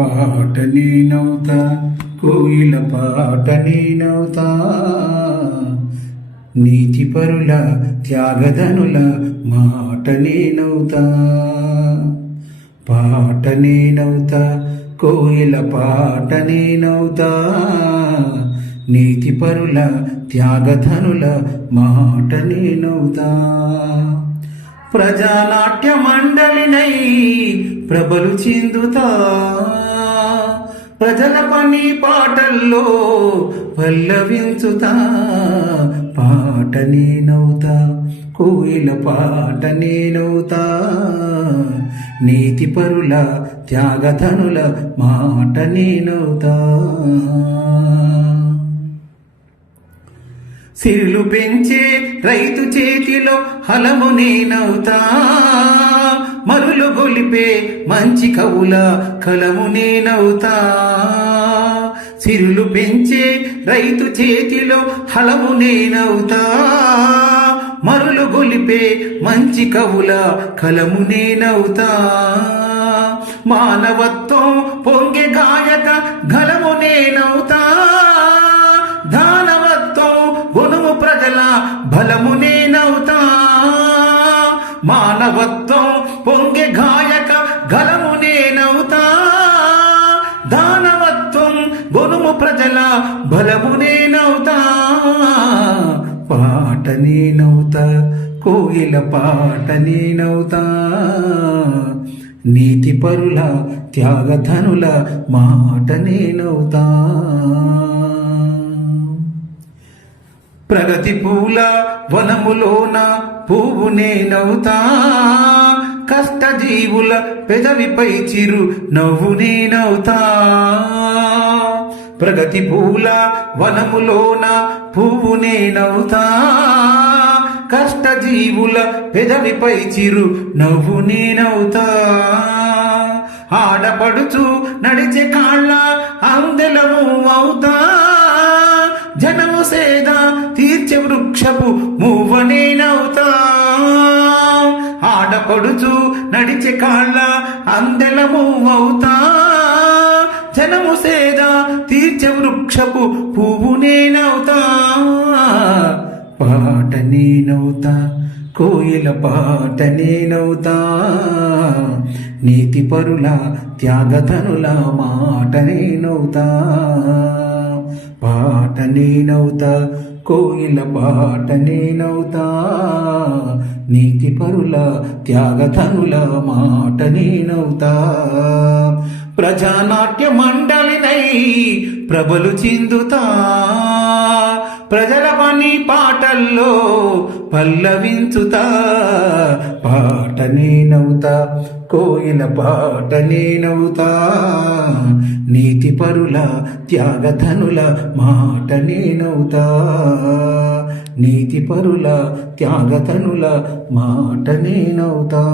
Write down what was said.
పాట నేనవుతా, కోయిల పాట నేనవుతా, నీతి పరుల త్యాగధనుల మాట నేనవుతా. పాట నేనవుతా, కోయిల పాట నేనవుతా, నీతి పరుల త్యాగధనుల మాట నేనవుతా. ప్రజానాట్య మండలినై ప్రబలు చిందుతా, ప్రజల పని పాటల్లో పల్లవించుతా. పాట నేనవుతా, కోయిల పాట నేనవుతా, నీతి పరుల త్యాగధనుల మాట నేనవుతా. సిరులు పెంచే రైతు చేతిలో హలము నేనవుతా, మరులు గొలిపే మంచి కవుల కలము నేనవుతా. సిరులు పెంచే రైతు చేతిలో హలము నేనవుతా, మరులు గొలిపే మంచి కవుల కలము నేనవుతా. మానవత్వం పొంగే గాయక గలము నేనవుతా, గుణము ప్రజల బలము నేనవుతా. మానవత్వం పొంగే గాయక గలము నేనవుతా, దానవత్వం గుణము ప్రజల బలము నేనవుతా. పాట నేనవుతా, కోయిల పాట నేనవుతా, నీతి పరుల త్యాగధనుల మాట నేనవుతా. ప్రగతి పూల వనములోన పువ్వు నేనవుతా, కష్టజీవుల పెదవిపై చిరు నవ్వు నేనవుతా. ప్రగతి పూల వనములోన పువ్వు నేనవుతా, కష్టజీవుల పెదవిపై చిరు నవ్వు నేనవుతా. ఆడపడుచు నడిచే కాళ్ళ అందెలము అవుతా, జనము సేద తీర్చే వృక్షపు మూవ నేనవుతా. ఆడపడుచు నడిచే కాళ్ళ అందెలము అవుతా, జనము సేద తీర్చే వృక్షపు పువ్వు నేనవుతా. పాట నేనవుతా, కోయిల పాట నేనవుతా, నీతి పరుల త్యాగధనుల మాట నేనవుతా. పాట నేనవుతా, కోయిల పాట నేనవుతా, నీతి పరుల త్యాగధనుల మాట నేనవుతా. ప్రజానాట్య మండలినై ప్రబలు చిందుతా, ప్రజల పని పాటల్లో పల్లవించుతా. పాట నేనవుతా, కోయిల పాట నేనవుతా, నీతి పరుల త్యాగధనుల మాట నేనవుతా. నీతి పరుల త్యాగధనుల మాట నేనవుతా.